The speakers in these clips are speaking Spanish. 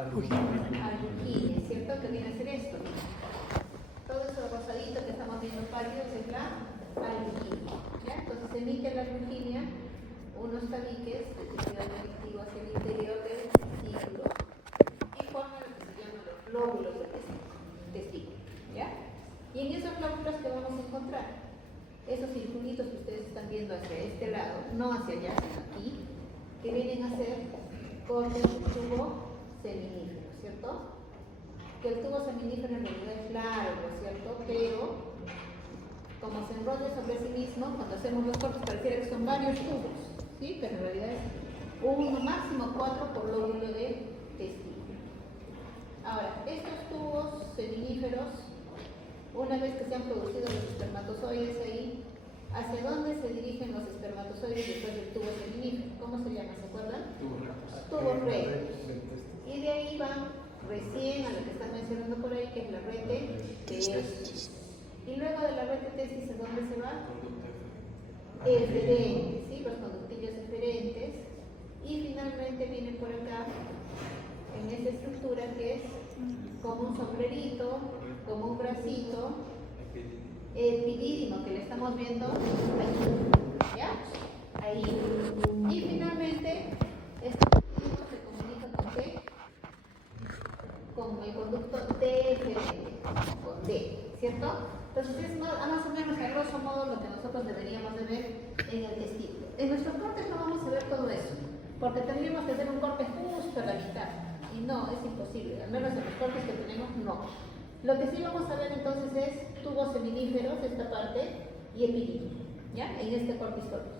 Albuquine, ¿cierto? Que viene a ser esto. Todo eso rosadito que estamos viendo pálidos es la albuquina. ¿Ya? Entonces se emite la albuquina unos tabiques de tejido conectivo hacia el interior del testículo y forman lo que se llaman los lóbulos del testículo. ¿Ya? Y en esos lóbulos que vamos a encontrar esos circulitos que ustedes están viendo hacia este lado, no hacia allá, sino aquí, que vienen a ser cortes del tubo seminífero, ¿cierto? Que el tubo seminífero en realidad es largo, ¿cierto? Pero como se enrolla sobre sí mismo, cuando hacemos los cortes pareciera que son varios tubos, ¿sí? Pero en realidad es uno, máximo 4 por lóbulo de testículo. Ahora, estos tubos seminíferos, una vez que se han producido los espermatozoides ahí, ¿hacia dónde se dirigen los espermatozoides después del tubo seminífero? ¿Cómo se llama? ¿Se acuerdan? Tubos rectos. Y de ahí van recién a lo que están mencionando por ahí, que es la red de testis. Y luego de la red de testis, ¿a dónde se va? Eferentes, ¿sí? Los conductillos eferentes. Y finalmente viene por acá, en esta estructura que es como un sombrerito, como un bracito epidídimo que le estamos viendo ahí, ¿ya? Ahí. Y finalmente, este epidídimo se comunica con qué? Con el conducto deferente, con D, ¿cierto? Entonces es más o menos a grosso modo lo que nosotros deberíamos de ver en el testículo. En nuestros cortes no vamos a ver todo eso, porque tendríamos que hacer un corte justo a la mitad. Y no, es imposible, al menos en los cortes que tenemos, no. Lo que sí vamos a ver entonces es tubos seminíferos, esta parte, y epidídimo, ¿ya? En este corte histórico.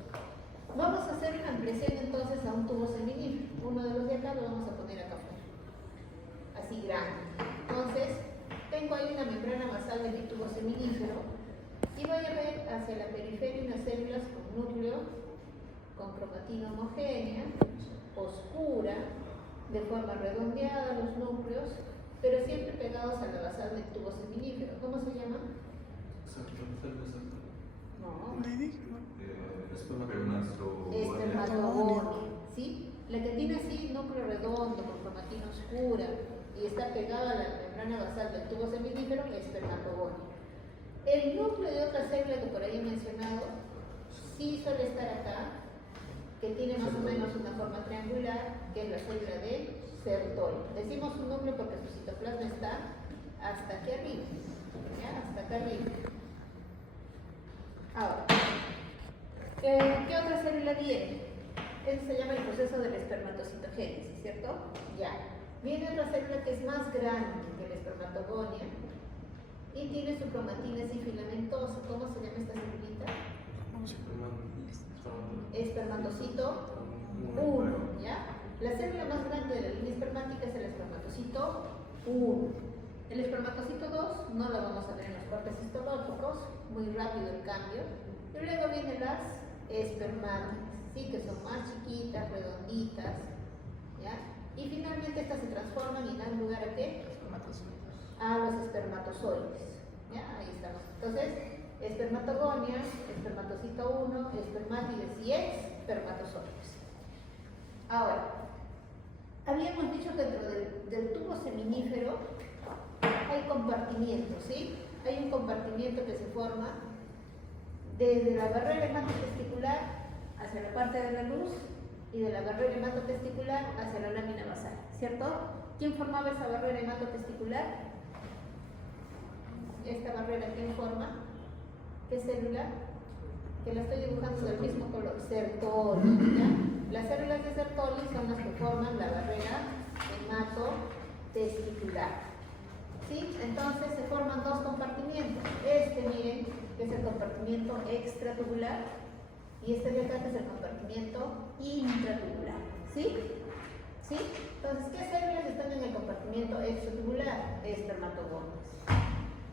Vamos a hacer una ampliación entonces a un tubo seminífero. Uno de los de acá lo vamos a poner acá afuera, así grande. Entonces, tengo ahí una membrana basal de mi tubo seminífero y voy a ver hacia la periferia unas células con núcleo, con cromatina homogénea, oscura, de forma redondeada los núcleos, pero siempre pegados a la basal del tubo seminífero. ¿Cómo se llama? No. Espermatogonia, ¿sí? La que tiene así núcleo redondo con cromatina oscura y está pegada a la membrana basal del tubo seminífero es espermatogonia. El núcleo de otra célula que por ahí he mencionado sí suele estar acá, que tiene más o menos una forma triangular, que es la célula de Sertoli. Decimos un núcleo porque su citoplasma está hasta aquí arriba, ¿ya? Hasta acá arriba. Ahora, ¿qué otra célula viene? Eso se llama el proceso de la espermatocitogénesis, ¿cierto? Ya. Viene otra célula que es más grande que la espermatogonia y tiene su cromatina así filamentosa. ¿Cómo se llama esta célulita? Espermatocito 1, ¿ya? La célula más grande de la línea espermática es el espermatocito 1. El espermatocito 2 no lo vamos a ver en los cortes histológicos, muy rápido el cambio. Y luego vienen las espermáticas, ¿sí? Que son más chiquitas, redonditas, ¿ya? Y finalmente estas se transforman y dan lugar a ¿qué? A los espermatozoides, ¿ya? Ahí estamos. Entonces, espermatogonia, espermatocito 1, espermátides y espermatozoides. Ahora, habíamos dicho que dentro del tubo seminífero hay compartimientos, ¿sí? Hay un compartimiento que se forma desde la barrera hematotesticular hacia la parte de la luz y de la barrera hematotesticular hacia la lámina basal, ¿cierto? ¿Quién formaba esa barrera hematotesticular? Esta barrera, ¿quién forma? ¿Qué célula? Que la estoy dibujando del mismo color, Sertoli, ¿ya? Las células de Sertoli son las que forman la barrera hematotesticular, ¿sí? Entonces se forman dos compartimientos. Este, miren, que es el compartimiento extratubular, y este de acá que es el compartimiento intratubular, ¿sí? ¿Sí? Entonces, ¿qué células están en el compartimiento extratubular? Espermatogonias.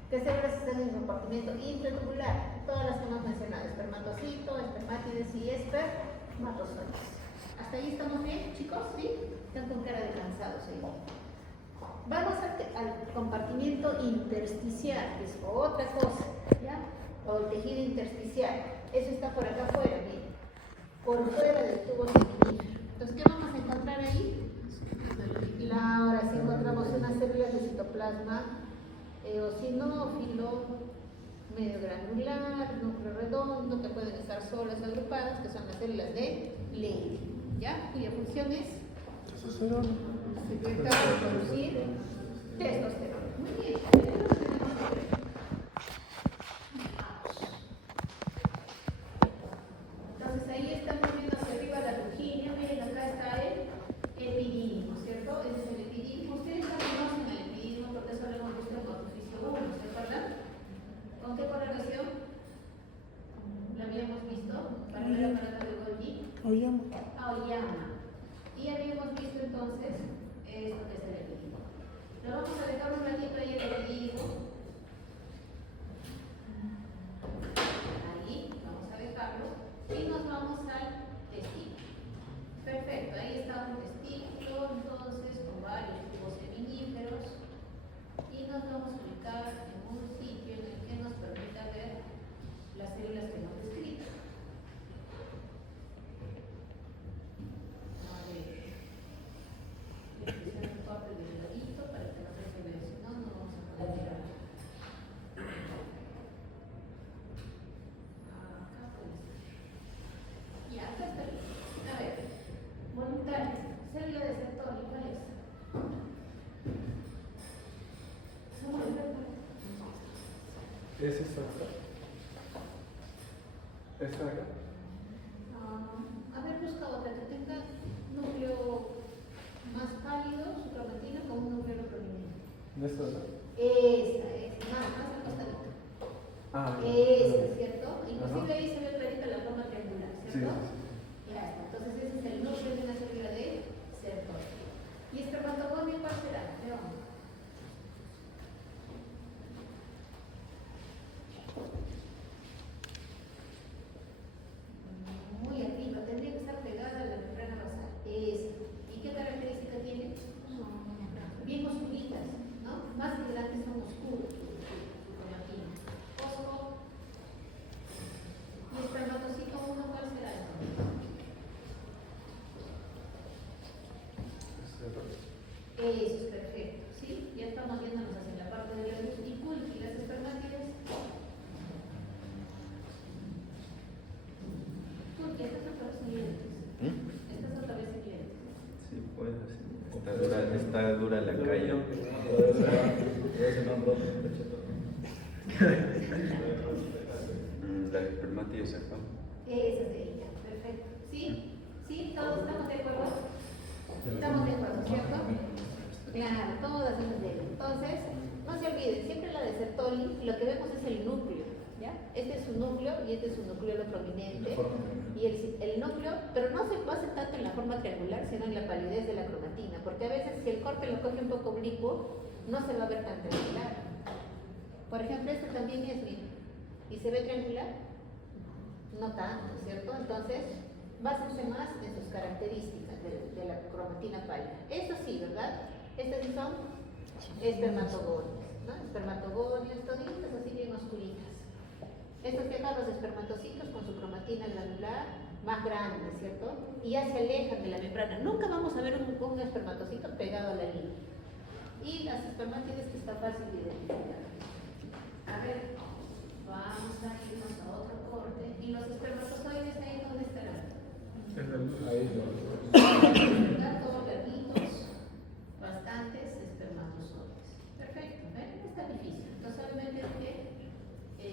¿Qué células están en el compartimiento intratubular? Todas las que hemos mencionado, espermatocito, espermátides y espermatozoides. ¿Hasta ahí estamos bien, chicos? ¿Sí? Están con cara de cansados ahí. Vamos al compartimiento intersticial, que es otra cosa, ¿ya? O el tejido intersticial. Eso está por acá afuera, miren. Por fuera del tubo seminífero. Entonces, ¿qué vamos a encontrar ahí? Ahora sí, citoplasma, eosinófilo, medio granular, núcleo redondo, que pueden estar solas, agrupadas, que son las células de Leydig, ¿ya? Cuya función es secretar o producir testosterona. Muy bien. Entonces ahí estamos viendo hacia arriba la ruginia. Miren, acá está el epidídimo, ¿cierto? Ese es el epidídimo. Ustedes ya conocen el epidídimo porque eso lo hemos visto en Ortoficio 1, ¿se acuerdan? ¿Con qué correlación? ¿La habíamos visto? Para ver el aparato de Golgi. Aoyama. Y habíamos visto entonces esto que es el epidídimo. Lo vamos a dejar un ratito ahí el epidídimo. Ahí, vamos a dejarlo. Y nos vamos al testículo. Perfecto, ahí está un testículo, entonces, con varios tubos seminíferos. Y nos vamos a ubicar en un sitio en el que nos permita ver las células que hemos descrito. A ver, le puse un papel de ladito para que no se vea, si no, no vamos a poder mirar. Acá puede ser. Y acá está bien. A ver, voluntario, célula de Sertoli, ¿cuál es? Somos el verbo. ¿Es esta acá? ¿Esta acá? Haber buscado otra que tenga núcleo más pálido, su cromatina, con un núcleo prominente. ¿No es esta? Esta es, más al costadito. Ah, Esta, ¿cierto? Inclusive Ajá. ahí se ve clarita la forma triangular, Sí, ¿cierto? sí, sí. Ya está. Entonces ese es el núcleo de una célula de Sertoli. ¿Y espermatogonio cuál será? Veamos. Muy arriba, tendría que estar pegada a la membrana basal. Esta. ¿Y qué característica tiene? Bien oscuritas, ¿no? Más que grandes son oscuros su cromatina. Fosfo. ¿Y espermatocito 1 cuál será? Eso es perfecto, ¿sí? Ya estamos yéndonos hacia la parte de la luz. ¿Y Pulqui, las espermátides? Pulqui, estas son otra vez siguientes. Estas son otra vez siguientes. Sí, pues así. Está dura la calle. La espermátides acá. Esa es ella, perfecto. ¿Sí? ¿Sí? ¿Todos estamos de acuerdo? Estamos de acuerdo, ¿cierto? Claro, todas esas de ella. Entonces, no se olviden, siempre la de Sertoli, lo que vemos es el núcleo, ¿ya? Este es su núcleo y este es su núcleo prominente. Y el núcleo, pero no se basa tanto en la forma triangular, sino en la palidez de la cromatina, porque a veces si el corte lo coge un poco oblicuo, no se va a ver tan triangular. Por ejemplo, este también es, mira, ¿y se ve triangular? No tanto, ¿cierto? Entonces, básense más en sus características de la cromatina pálida. Esto sí, ¿verdad? Estas sí son espermatogonias, ¿no? Espermatogonias, toditas así bien oscuritas. Estos de acá, los espermatocitos con su cromatina granular más grande, ¿cierto? Y ya se alejan de la membrana. Nunca vamos a ver un espermatocito pegado a la línea. Y las espermátides que está fácil de identificar. A ver, vamos a irnos a otro corte. ¿Y los espermatozoides ahí dónde estarán? Ahí. Todos larguitos, bastantes espermatozoides. Perfecto, ¿ven? No está difícil. Entonces, obviamente hay que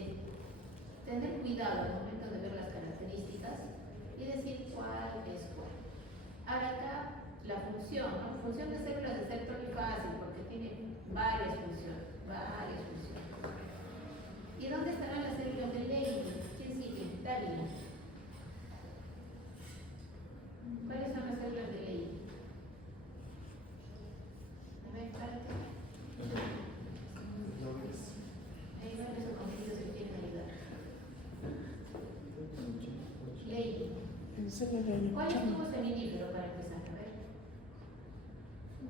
tener cuidado al momento de ver las características y decir cuál es cuál. Ahora acá, la función, ¿no? Función de células de Sertoli fácil porque tiene varias funciones, ¿Y dónde estarán las células de Leydig? ¿Quién sigue? Dávila. ¿Cuáles son las células de Leydig? A ver, párate. Hay varios compañeros que quieren ayudar. Leydig. ¿Cuál es tu seminífero para empezar? A ver.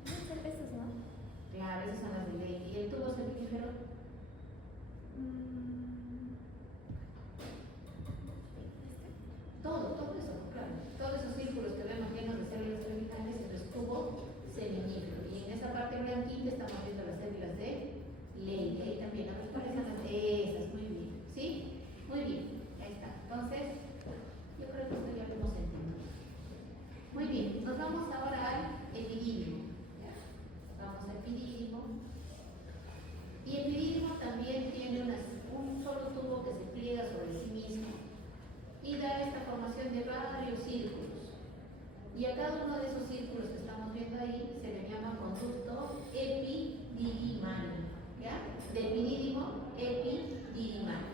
Esas, ¿no? Claro, esas son las de Leydig. ¿Y el tubo seminífero? Todo eso, claro. Todos esos círculos que vemos llenos de células terminales, eso es tubo seminífero. Y en esa parte blanquita estamos viendo las células de Ley, ahí también, ¿no? ¿Cuáles son las esas? Muy bien, ¿sí? Muy bien, ahí está. Entonces, yo creo que esto ya lo hemos entendido. Muy bien, nos vamos ahora al epidídimo. ¿Ya? Vamos al epidídimo. Y el epidídimo también tiene un solo tubo que se pliega sobre sí mismo y da esta formación de varios círculos. Y a cada uno de esos círculos que estamos viendo ahí se le llama conducto epididimal. ¿Ya? De epidídimo, epididimal.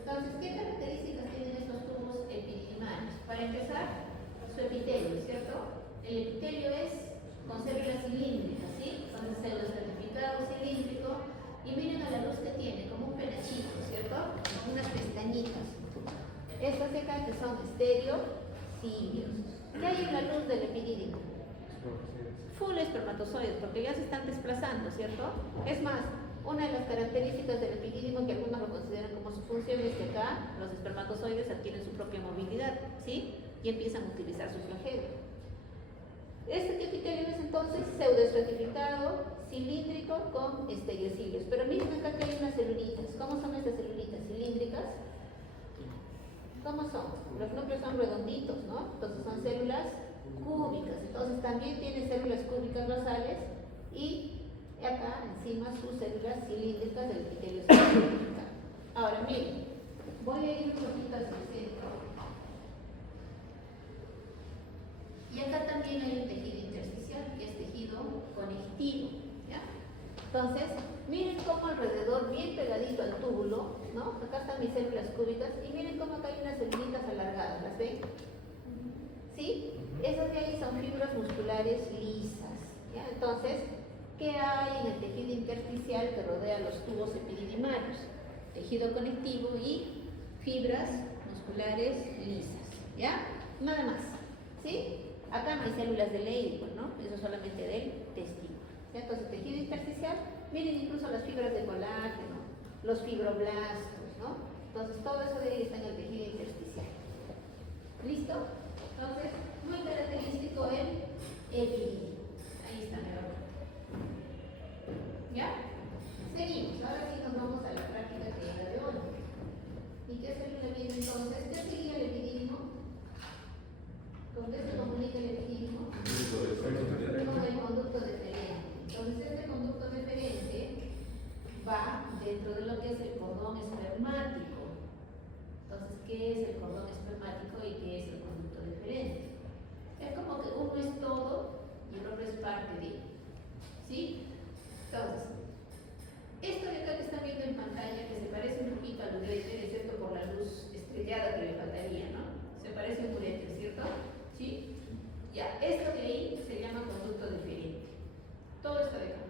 Entonces, ¿qué características tienen estos tubos epididimales? Para empezar, su epitelio, ¿cierto? El epitelio es con células cilíndricas, ¿sí? Con el pseudoestratificado cilíndrico. Y miren a la luz que tiene, como un penachito, ¿cierto? Como unas pestañitas. Estas de acá que son estereocilios. ¿Qué hay en la luz del epidídimo? Full espermatozoides, porque ya se están desplazando, ¿cierto? Es más, una de las características del epidídimo que algunos lo consideran como su función es que acá los espermatozoides adquieren su propia movilidad, ¿sí? Y empiezan a utilizar su flagelo. Este epitelio es entonces pseudoestratificado, cilíndrico con estereocilios. Pero miren acá que hay unas celulitas. ¿Cómo son estas celulitas? ¿Cilíndricas? ¿Cómo son? Los núcleos son redonditos, ¿no? Entonces son células cúbicas. Entonces también tiene células cúbicas basales y acá encima sus células cilíndricas del epitelio cilíndrico. Ahora miren, voy a ir un poquito hacia el centro. Y acá también hay un tejido intersticial, que es tejido conectivo, ¿ya? Entonces, miren cómo alrededor, bien pegadito al túbulo, ¿no? Acá están mis células cúbicas, y miren cómo acá hay unas celulitas alargadas, ¿las ven? ¿Sí? Esas de ahí son fibras musculares lisas, ¿ya? Entonces, ¿qué hay en el tejido intersticial que rodea los tubos epididimarios? Tejido conectivo y fibras musculares lisas, ¿ya? Nada más, ¿sí? Acá no hay células de Leydig, ¿no? Eso solamente del testículo. ¿Ya? Entonces, tejido intersticial, miren incluso las fibras de colágeno, los fibroblastos, ¿no? Entonces, todo eso de ahí está en el tejido intersticial. ¿Listo? Entonces, muy característico el epidídimo. Ahí está, ¿ya? Seguimos. Ahora sí nos vamos a la práctica que era de hoy. ¿Y qué célula viene entonces? ¿Qué sería el epidídimo? ¿Con qué se comunica el epidídimo? Con el conducto deferente. Entonces, este conducto deferente va dentro de lo que es el cordón espermático. Entonces, ¿qué es el cordón espermático y qué es el conducto deferente? Es como que uno es todo y el otro es parte de. ¿Sí? Entonces, esto de acá que están viendo en pantalla, que se parece un poquito al ureter, excepto por la luz estrellada que le faltaría, ¿no? Se parece a un ureter, ¿cierto? ¿Sí? Ya, esto de ahí se llama conducto deferente. Todo esto de acá.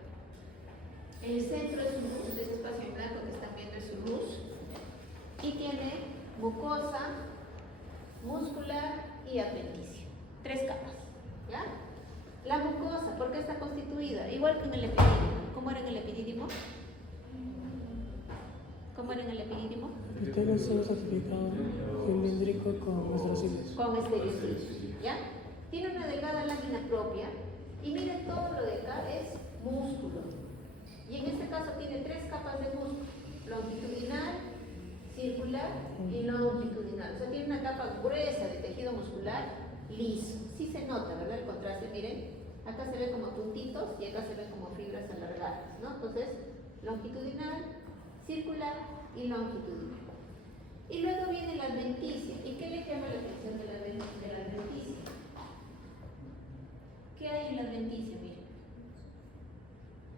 El centro es un rus, ese espacio en blanco que están viendo es un rus, y tiene mucosa, muscular y apenticio. 3 capas. ¿Ya? La mucosa, ¿por qué está constituida? Igual que en el epidídimo. ¿Cómo era en el epidídimo? ¿Cómo era en el epidídimo? Epitelio certificado cilíndrico con esterocilos. Con estereocilios, ¿ya? Tiene una delgada lámina propia y miren, todo lo de acá es músculo. Y en este caso tiene 3 capas de músculo: longitudinal, circular y longitudinal. O sea, tiene una capa gruesa de tejido muscular liso. Sí se nota, ¿verdad? El contraste, miren. Acá se ve como puntitos y acá se ve como fibras alargadas, ¿no? Entonces, longitudinal, circular y longitudinal. Y luego viene la adventicia. ¿Y qué le llama la atención de la adventicia? ¿Qué hay en la adventicia? Miren.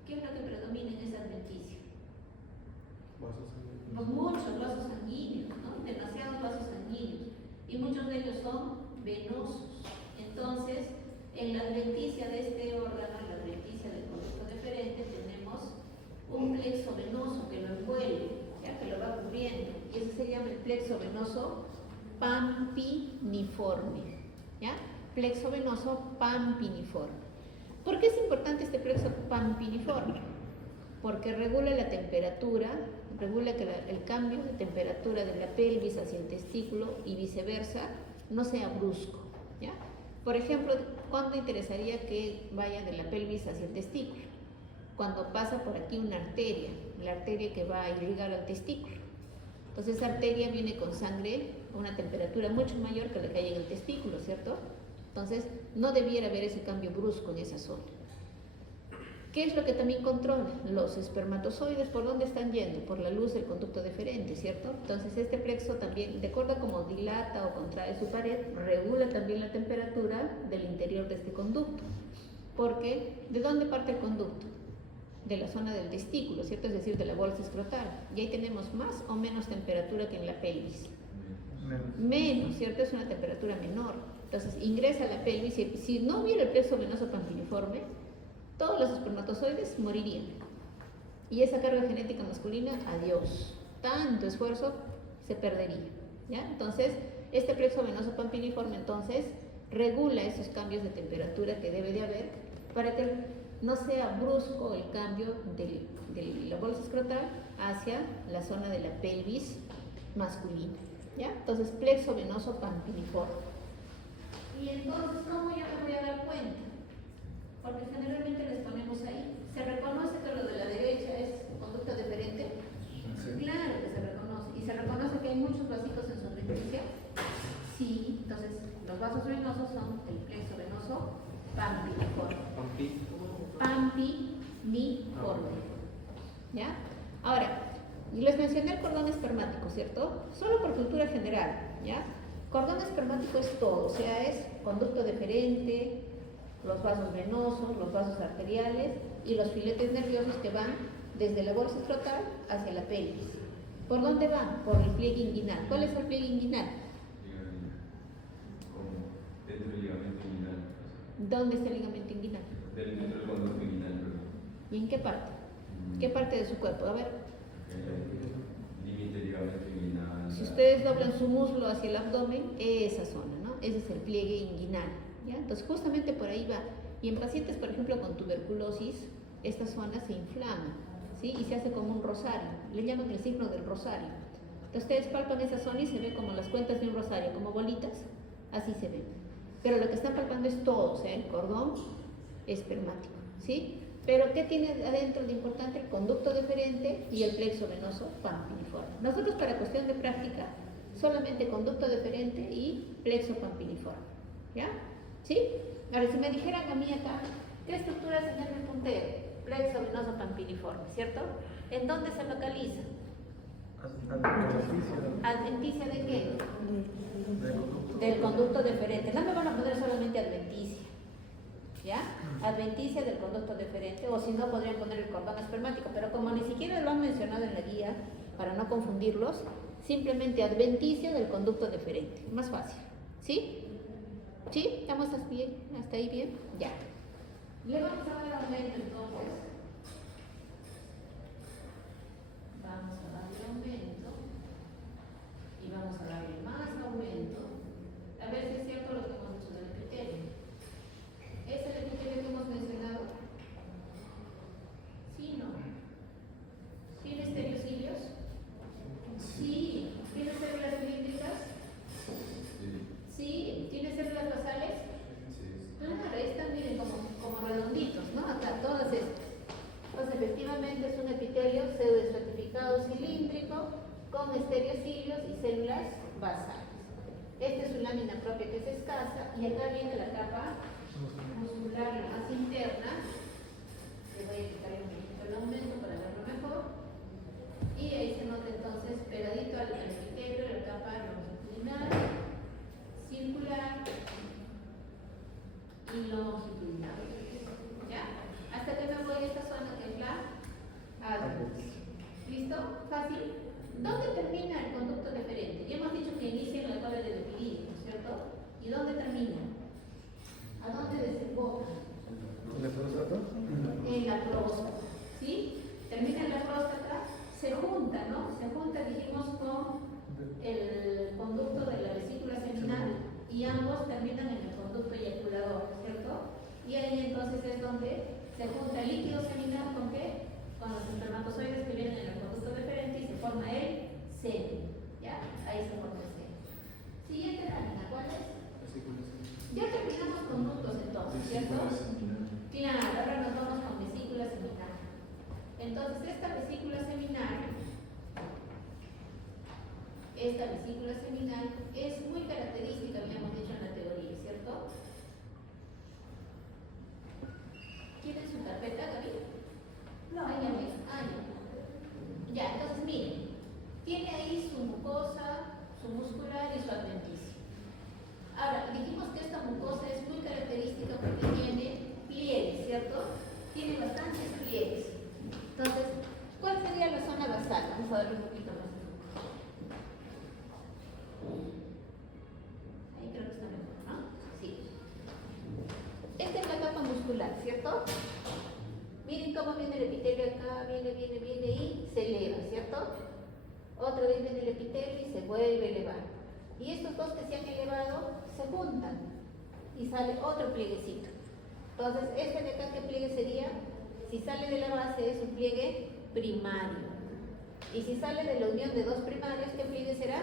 ¿Qué es lo que predomina en esa adventicia? Muchos vasos sanguíneos, ¿no? Demasiados vasos sanguíneos. Y muchos de ellos son venosos. Entonces, en la adventicia de este órgano, en la adventicia del conducto deferente, tenemos un plexo venoso que lo envuelve, ¿ya? Que lo va cubriendo. Y ese se llama el plexo venoso pampiniforme. ¿Ya? Plexo venoso pampiniforme. ¿Por qué es importante este plexo pampiniforme? Porque regula la temperatura, regula que el cambio de temperatura de la pelvis hacia el testículo y viceversa no sea brusco. ¿Ya? Por ejemplo, ¿cuándo interesaría que vaya de la pelvis hacia el testículo? cuando pasa por aquí una arteria, la arteria que va a irrigar al testículo. Entonces esa arteria viene con sangre a una temperatura mucho mayor que la que hay en el testículo, ¿cierto? Entonces no debiera haber ese cambio brusco en esa zona. ¿Qué es lo que también controla? Los espermatozoides, ¿por dónde están yendo? Por la luz del conducto deferente, ¿cierto? Entonces este plexo también, de acuerdo a cómo dilata o contrae su pared, regula también la temperatura del interior de este conducto. Porque, ¿de dónde parte el conducto? De la zona del testículo, ¿cierto? Es decir, de la bolsa escrotal. Y ahí tenemos más o menos temperatura que en la pelvis. Menos, ¿cierto? Es una temperatura menor. Entonces ingresa a la pelvis y si no hubiera el plexo venoso pampiniforme, todos los espermatozoides morirían. Y esa carga genética masculina, adiós. Tanto esfuerzo se perdería, ¿ya? Entonces, este plexo venoso pampiniforme, entonces, regula esos cambios de temperatura que debe de haber para que no sea brusco el cambio de la bolsa escrotal hacia la zona de la pelvis masculina, ¿ya? Entonces, plexo venoso pampiniforme. Y entonces, ¿cómo yo me voy a dar cuenta? Porque generalmente les ponemos ahí. ¿Se reconoce que lo de la derecha es conducta deferente? Sí. Claro que se reconoce. ¿Y se reconoce que hay muchos vasitos en su adventicia? Sí. Entonces, los vasos venosos son el plexo venoso pampiniforme. Pampiniforme. ¿Ya? Ahora, les mencioné el cordón espermático, ¿cierto? Solo por cultura general, ¿ya? Cordón espermático es todo, o sea, es conducto deferente, los vasos venosos, los vasos arteriales y los filetes nerviosos que van desde la bolsa escrotal hacia la pelvis. ¿Por dónde van? Por el pliegue inguinal. ¿Cuál es el pliegue inguinal? Dentro del ligamento inguinal. ¿Dónde está el ligamento inguinal? Dentro del conducto inguinal, perdón. ¿Y en qué parte? ¿Qué parte de su cuerpo? A ver. Límite ligamento inguinal. Si ustedes doblan su muslo hacia el abdomen, esa zona, ¿no? Ese es el pliegue inguinal. ¿Ya? Entonces justamente por ahí va. Y en pacientes, por ejemplo, con tuberculosis, esta zona se inflama, ¿sí? Y se hace como un rosario. Le llaman el signo del rosario. Entonces ustedes palpan esa zona y se ve como las cuentas de un rosario, como bolitas, así se ven. Pero lo que están palpando es todo, o sea, el cordón espermático, ¿sí? Pero ¿qué tiene adentro de importante? El conducto deferente y el plexo venoso pampiniforme. Nosotros para cuestión de práctica, solamente conducto deferente y plexo pampiniforme, ¿ya? ¿Sí? Ahora, si me dijeran a mí acá, ¿qué estructura señala el puntero? Plexo venoso pampiniforme, ¿cierto? ¿En dónde se localiza? ¿Adventicia de qué? Del conducto deferente. No me van a poner solamente adventicia, ¿ya? Adventicia del conducto deferente, o si no podrían poner el cordón espermático, pero como ni siquiera lo han mencionado en la guía, para no confundirlos, simplemente adventicia del conducto deferente. Más fácil, ¿sí? ¿Sí? ¿Estamos bien? ¿Hasta ahí bien? Ya. Le vamos a dar aumento entonces. Vamos a darle aumento. Y vamos a darle más aumento. A ver si es cierto lo que hemos hecho del epitelio. ¿Es el epitelio que hemos mencionado? Sí, ¿no? ¿Tiene estereocilios? Sí. ¿Tiene células cilíndricas? Sí. ¿Tiene células basales? Claro, están, miren, como redonditos, ¿no? Acá, todas estas. Pues efectivamente es un epitelio pseudoestratificado cilíndrico con estereocilios y células basales. Esta es su lámina propia que es escasa y acá viene la capa muscular la más interna. Le voy a quitar un poquito el aumento para verlo mejor. Y ahí se nota entonces pegadito al epitelio la capa longitudinal, circular y longitudinal. ¿Ya? Hasta que me voy a esta zona que es la adventicia. ¿Listo? ¿Fácil? ¿Dónde termina el conducto deferente? Ya hemos dicho que inicia en la cola del epidídimo, ¿cierto? ¿Y dónde termina? ¿A dónde desemboca? ¿En la próstata? En la próstata, ¿sí? Termina en la próstata, se junta, ¿no? Se junta, dijimos, con el conducto de la vesícula seminal y ambos terminan en el conducto eyaculador, ¿cierto? Y ahí entonces es donde se junta el líquido seminal con qué? Con los espermatozoides que vienen en el conducto deferente y se forma el semen, ¿ya? Ahí se forma el semen. Siguiente lámina, ¿cuál es? Ya terminamos con ductos entonces, ¿cierto? Claro, ahora nos vamos con vesícula seminal. vesícula seminal es muy característica, habíamos dicho en la teoría, ¿cierto? ¿Tienen su carpeta, Gaby? No. Ahí ya ves. Ah, ya. Ya, entonces miren, tiene ahí su mucosa, su muscular y su adventicio. Ahora, dijimos que esta mucosa es muy característica porque tiene pliegues, ¿cierto? Tiene bastantes pliegues. Entonces, ¿cuál sería la zona basal? Vamos a darle un poquito más. Ahí creo que está mejor, ¿no? Sí. Esta es la capa muscular, ¿cierto? Miren cómo viene el epitelio acá, viene y se eleva, ¿cierto? Otra vez viene el epitelio y se vuelve a elevar. Y estos dos que se han elevado se juntan y sale otro plieguecito. Entonces, este de acá, ¿qué pliegue sería? Si sale de la base es un pliegue primario. Y si sale de la unión de dos primarios, ¿qué pliegue será?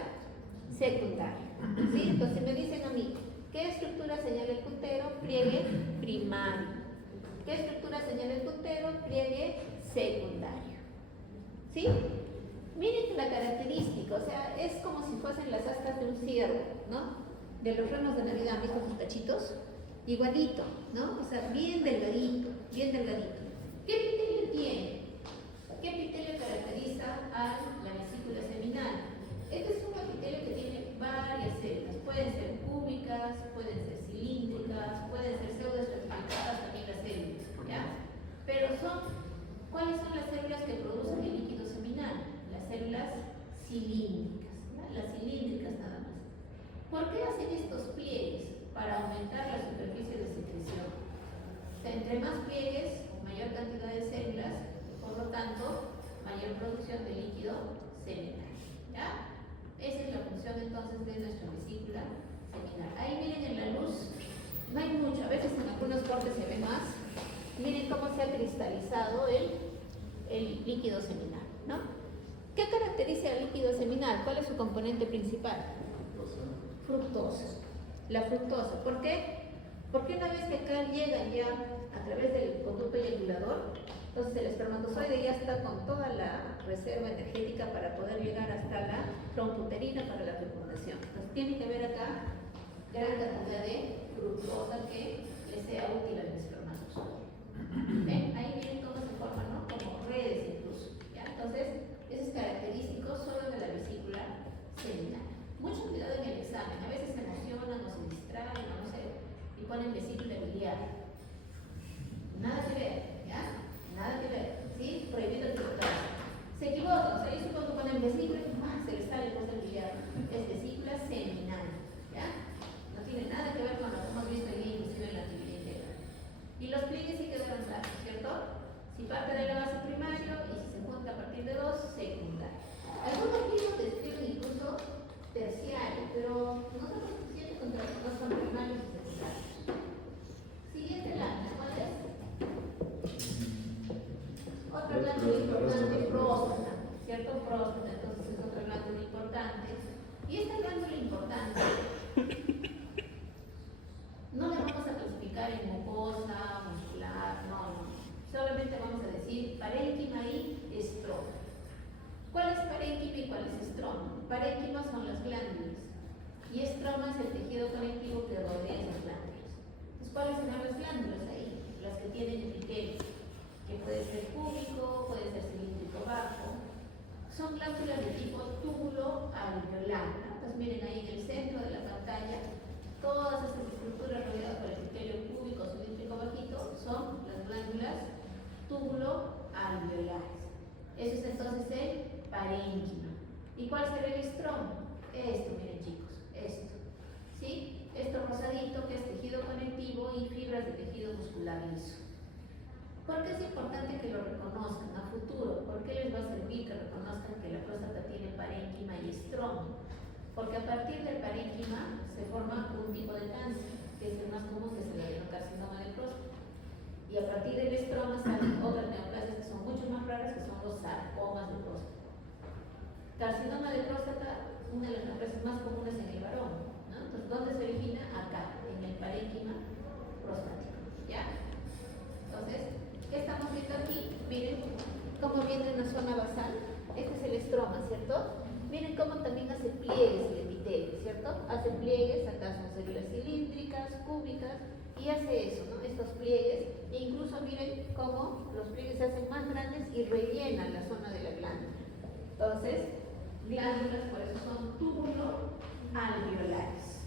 Secundario. ¿Sí? Entonces me dicen a mí, ¿qué estructura señala el puntero? Pliegue primario. ¿Qué estructura señala el puntero? Pliegue secundario. ¿Sí? Miren la característica, o sea, es como si fuesen las astas de un ciervo, ¿no? De los renos de Navidad, ¿viste sus cachitos? Igualito, ¿no? O sea, bien delgadito, bien delgadito. ¿Qué epitelio tiene? ¿Qué epitelio caracteriza a la vesícula seminal? Este es un epitelio que tiene varias células, pueden ser cúbicas, pueden ser cilíndricas, pueden ser pseudoestratificadas también las células, ¿ya? Pero ¿cuáles son las células que producen el líquido seminal? Las células cilíndricas, ¿ya? Las cilíndricas nada más. ¿Por qué hacen estos pliegues? Para aumentar la superficie de secreción. O sea, entre más pliegues, mayor cantidad de células, por lo tanto, mayor producción de líquido seminal, ¿ya? Esa es la función entonces de nuestra vesícula seminal. Ahí miren en la luz, no hay mucho, a veces en algunos cortes se ve más. Miren cómo se ha cristalizado el líquido seminal, ¿no? ¿Qué caracteriza el líquido seminal? ¿Cuál es su componente principal? Fructosa. La fructosa. ¿Por qué? Porque una vez que acá llega ya a través del conducto eyaculador, entonces el espermatozoide ya está con toda la reserva energética para poder llegar hasta la trompa uterina para la fecundación. Entonces tiene que haber acá gran cantidad de fructosa que le sea útil al espermatozoide. ¿Ven? Ahí miren cómo se forman, ¿no? Como redes incluso, ¿ya? Entonces, eso es característico solo de la vesícula seminal. Mucho cuidado en el examen, a veces se emocionan o se distraen o no sé, y ponen vesícula biliar. Nada que ver, ¿ya? Nada que ver, ¿sí? Prohibido el doctorado. Se equivocan, o sea, ellos cuando ponen vesícula, se les sale el del biliar. Es vesícula seminal, ¿ya? No tiene nada que ver con lo que hemos visto ahí, inclusive en la actividad integral. Y los pliegues sí quedaron claros, ¿cierto? Si parte de la base primario y si se junta a partir de dos, secundario. Algunos libros describen incluso terciario, pero no son suficientes contra los dos son primarios y secundarios. Siguiente lámina, ¿cuál es? Otra glándula importante, próstata, ¿cierto? Próstata, entonces es otra glándula importante. Y esta glándula importante no la vamos a clasificar en mucosa, muscular, no. Solamente vamos a decir parénquima y estroma. ¿Cuál es parénquima y cuál es estroma? Parénquima son las glándulas y estroma es el tejido conectivo que rodea esas glándulas. Entonces, ¿cuáles serán las glándulas ahí? Las que tienen epitelio, que puede ser cúbico, puede ser cilíndrico bajo. Son glándulas de tipo túbulo alveolar, ¿no? Entonces, miren ahí en el centro de la pantalla, todas estas estructuras rodeadas por epitelio cúbico, cilíndrico bajito, son las glándulas túbulo alveolares. Eso es entonces el parénquima. ¿Y cuál será el estroma? Esto, miren chicos, esto. ¿Sí? Esto rosadito que es tejido conectivo y fibras de tejido muscular liso. ¿Por qué es importante que lo reconozcan a futuro? ¿Por qué les va a servir que reconozcan que la próstata tiene parénquima y estroma? Porque a partir del parénquima se forma un tipo de cáncer, que es el más común, que es el adenocarcinoma de próstata. Y a partir del estroma salen otras neoplasias que son mucho más raras, que son los sarcomas de próstata. Carcinoma de próstata, una de las neoplasias más comunes en el varón, ¿no? Entonces, ¿dónde se origina? Acá, en el parénquima prostático, ¿ya? Entonces, ¿qué estamos viendo aquí? Miren cómo viene una zona basal. Este es el estroma, ¿cierto? Miren cómo también hace pliegues el epitelio, ¿cierto? Hace pliegues, acá son células cilíndricas, cúbicas, y hace eso, ¿no? Estos pliegues, e incluso miren cómo los pliegues se hacen más grandes y rellenan la zona de la glándula. Entonces, glándulas, por eso son túbulo alveolares.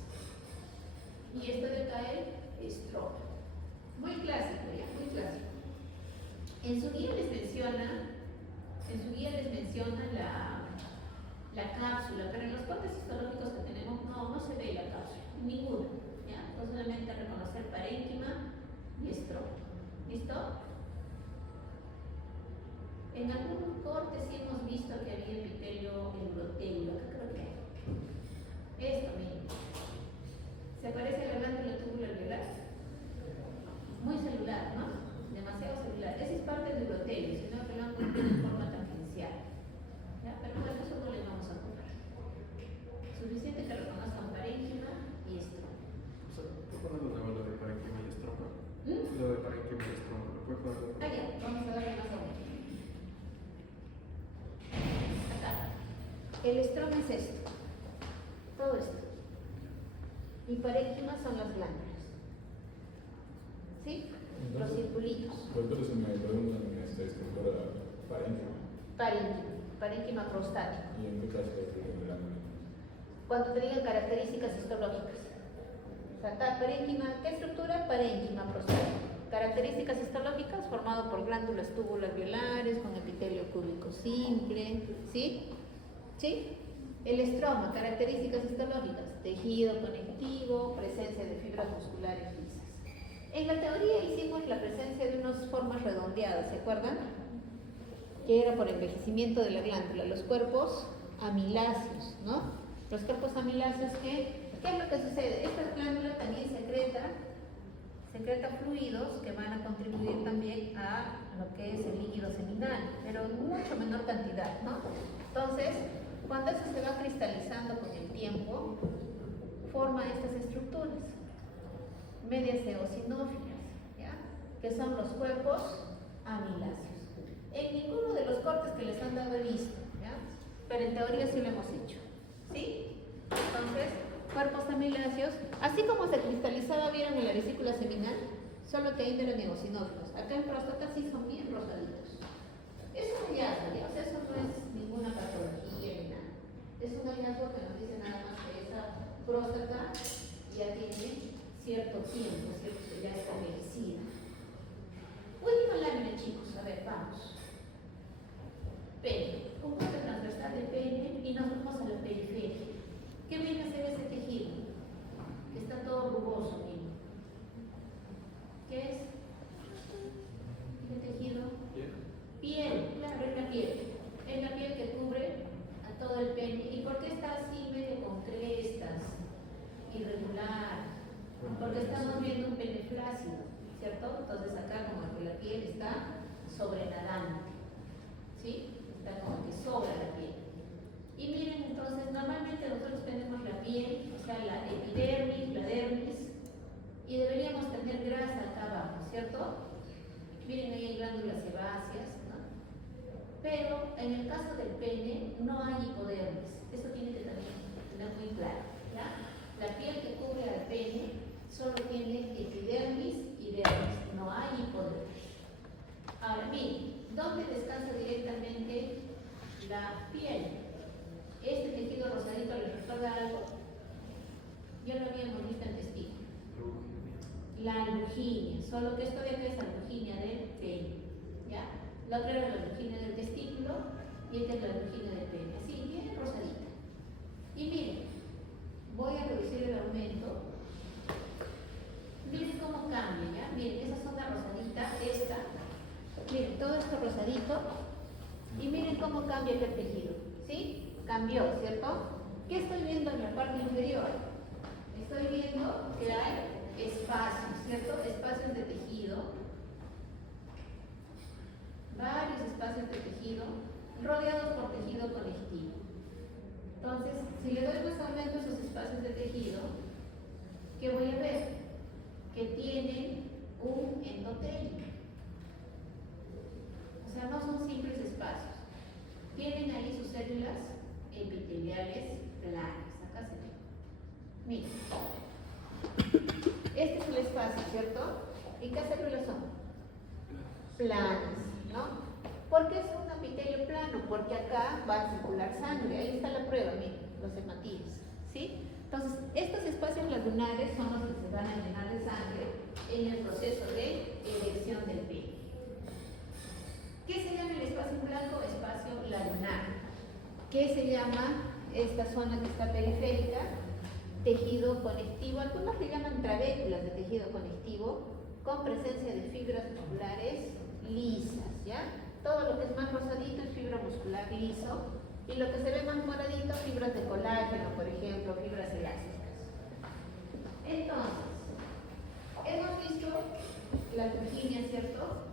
Y esto de acá es estroma. Muy clásico, ya, muy clásico. En su guía les menciona la cápsula, pero en los cortes histológicos que tenemos no se ve la cápsula, ninguna, ¿ya? Entonces solamente reconocer parénquima y estroma. ¿Listo? En algún corte sí hemos visto que había epitelio endotelio, acá creo que hay. Esto, miren. ¿Se parece a la glándula tubular alveolar? Muy celular, ¿no? Demasiado celular. Ese es parte del urotelio, sino que lo han puesto en forma tangencial. ¿Ya? Pero bueno, eso no les vamos a cobrar. Suficiente que reconozcan parénquima y estroma. O sea, ¿puedo poner de nuevo lo de parénquima y estroma? Lo de parénquima y estroma, ¿lo puedo poner de nuevo? Ah, ya, vamos a darle más aún. Acá. El estroma es esto. Todo esto. Y parénquima son las glándulas. ¿Sí? Los circulitos. Doctor, se me preguntan en esta estructura parénquima. Parénquima prostático. ¿Y en qué caso es el glándula? Cuando te digan características histológicas. O sea, acá parénquima, ¿qué estructura? Parénquima prostático. Características histológicas formado por glándulas tubuloalveolares con epitelio cúbico simple, ¿sí? ¿Sí? El estroma, características histológicas, tejido conectivo, presencia de fibras musculares lisas. En la teoría hicimos la presencia de unas formas redondeadas, ¿se acuerdan? Que era por envejecimiento de la glándula, los cuerpos amiláceos, ¿no? Los cuerpos amiláceos, ¿qué es lo que sucede? Esta glándula también secreta fluidos que van a contribuir también a lo que es el líquido seminal, pero en mucho menor cantidad, ¿no? Entonces, cuando eso se va cristalizando con el tiempo, forma estas estructuras, medias eosinófilas, ¿ya? Que son los cuerpos amiláceos. En ninguno de los cortes que les han dado he visto, ¿ya? Pero en teoría sí lo hemos hecho, ¿sí? Entonces, cuerpos amiláceos, así como se cristalizaba, vieron en la vesícula seminal, solo que ahí no eran eosinófilos. Acá en próstata sí son bien rosaditos. Es un hallazgo, ¿ya? O sea, eso no es ninguna patología ni nada. Es un hallazgo que nos dice nada más que esa próstata ya tiene cierto tiempo, ¿cierto? Que ya está envejecida. Última lámina, chicos, a ver, vamos. Pene, un corte transversal de pene y nos vamos a la periferia. ¿Qué viene a ser ese tejido? Que está todo rugoso, miren. ¿Qué es? ¿Qué tejido? Piel, claro, es la piel. Es la piel que cubre a todo el pene. ¿Y por qué está así, medio con crestas? Irregular. Porque estamos viendo un pene flácido, ¿cierto? Entonces acá como que la piel está sobrenadante, ¿sí? Está como que sobra la piel. Y miren, entonces normalmente nosotros tenemos la piel, o sea, la epidermis, la dermis, y deberíamos tener grasa acá abajo, ¿cierto? Miren, ahí hay glándulas sebáceas, ¿no? Pero en el caso del pene no hay hipodermis, eso tiene que también tener muy claro, ¿ya? La piel que cubre al pene solo tiene epidermis y dermis, no hay hipodermis. Ahora, miren, ¿dónde descansa directamente la piel? Este tejido rosadito les recuerda algo. Ya lo habíamos visto en testículo. La albuginia, solo que esto de acá es albuginia del pene, ¿ya? La otra era la albuginia del testículo y esta es la albuginia del pene, así, bien rosadita. Y miren, voy a reducir el aumento. Miren cómo cambia, ¿ya? Miren, esa zona rosadita, esta. Miren, todo esto rosadito. Y miren cómo cambia el tejido, ¿sí? Cambió, ¿cierto? ¿Qué estoy viendo en la parte inferior? Estoy viendo que hay espacios, ¿cierto? Espacios de tejido, varios espacios de tejido, rodeados por tejido conectivo. Entonces, si le doy más aumento a esos espacios de tejido, ¿qué voy a ver? Que tienen un endotelio. O sea, no son simples espacios epiteliales planos. Acá se ve. Miren. Este es el espacio, ¿cierto? ¿Y qué células son? Planas, ¿no? ¿Por qué es un epitelio plano? Porque acá va a circular sangre. Ahí está la prueba, miren, los hematíes, ¿sí? Entonces, estos espacios lagunares son los que se van a llenar de sangre en el proceso de erección del pene. ¿Qué se llama el espacio blanco? Espacio lagunar. ¿Qué se llama esta zona que está periférica? Tejido conectivo. Algunos le llaman trabéculas de tejido conectivo con presencia de fibras musculares lisas, ¿ya? Todo lo que es más rosadito es fibra muscular liso y lo que se ve más moradito, fibras de colágeno, por ejemplo, fibras elásticas. Entonces, hemos visto la Lurginia, ¿cierto?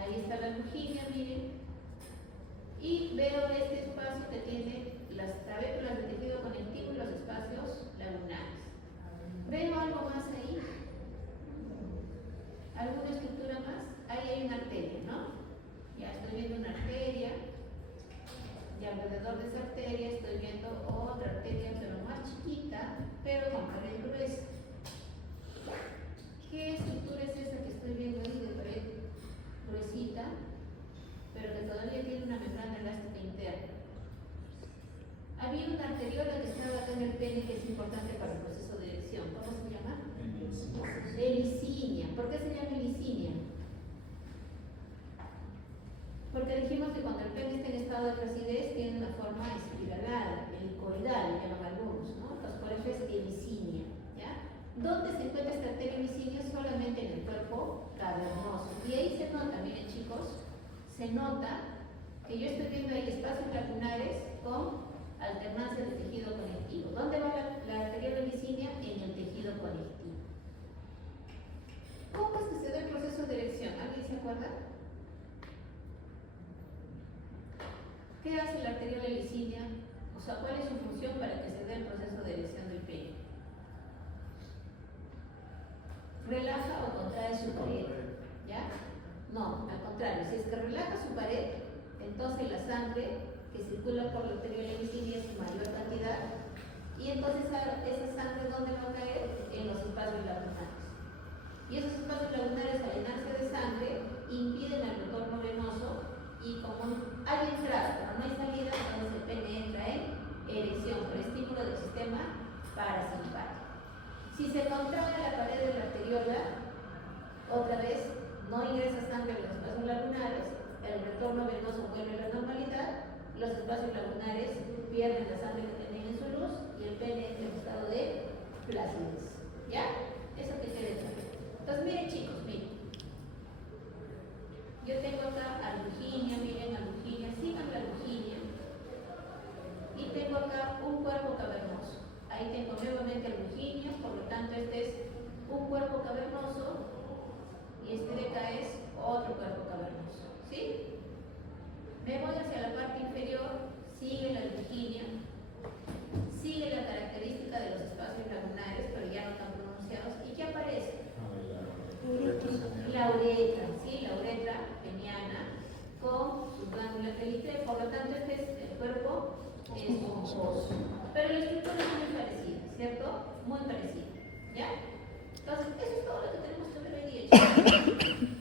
Ahí está la Lurginia, miren. Y veo este espacio que tiene las trabéculas de tejido conectivo y los espacios lagunares. ¿Veo algo más ahí? ¿Alguna estructura más? Ahí hay una arteria, ¿no? Ya estoy viendo una arteria. Y alrededor de esa arteria estoy viendo otra arteria, pero más chiquita, pero con pared gruesa. ¿Qué estructura es esa que estoy viendo ahí de pared gruesita, pero que todavía tiene una membrana elástica interna? Había una arteriola que estaba acá en el pene que es importante para el proceso de erección. ¿Cómo se llama? Helicinia. ¿Por qué se llama helicinia? Porque dijimos que cuando el pene está en estado de flacidez tiene una forma espiralada, helicoidal, le llaman algunos, ¿no? Entonces por eso es helicinia, ¿ya? ¿Dónde se encuentra esta arteria helicinia? Solamente en el cuerpo cavernoso. Y ahí se nota, miren chicos, se nota que yo estoy viendo ahí espacios lacunares con alternancia de tejido conectivo. ¿Dónde va la arteria helicinia? En el tejido conectivo. ¿Cómo es que se da el proceso de erección? ¿Alguien se acuerda? ¿Qué hace la arteriola helicinia? O sea, ¿cuál es su función para que se dé el proceso de erección del pene? ¿Relaja o contrae su pared? ¿Ya? No, al contrario, si es que relaja su pared, entonces la sangre que circula por la arteriola helicinia es en mayor cantidad y entonces esa sangre ¿dónde va a caer? En los espacios lagunares. Y esos espacios lagunares al llenarse de sangre impiden el retorno venoso y como hay entrada pero no hay salida, entonces el pene entra en erección por estímulo del sistema parasimpático. Si se contrae la pared de la arteriola, otra vez no ingresa sangre en los espacios lagunares, el retorno venoso vuelve a la normalidad, los espacios lagunares pierden la sangre que tenían en su luz y el pene entra en estado de flacidez. ¿Ya? Eso que quede claro. Entonces miren chicos, miren. Yo tengo acá a Lurginia, miren a Lurginia, sigan la Lurginia. Y tengo acá un cuerpo cavernoso. Ahí tengo nuevamente a Lurginia, por lo tanto este es un cuerpo cavernoso y este de acá es otro cuerpo cavernoso. ¿Sí? Me voy hacia la parte inferior, sigue la Lurginia, sigue la característica de los espacios lagunares, pero ya no tan pronunciados. ¿Y qué aparece? La uretra, ¿sí? La uretra peniana con sus glándulas felices, por lo tanto este es el cuerpo esponjoso. Pero la estructura es muy parecida, ¿cierto? Muy parecida, ¿ya? Entonces, eso es todo lo que tenemos que ver hoy día, chicos.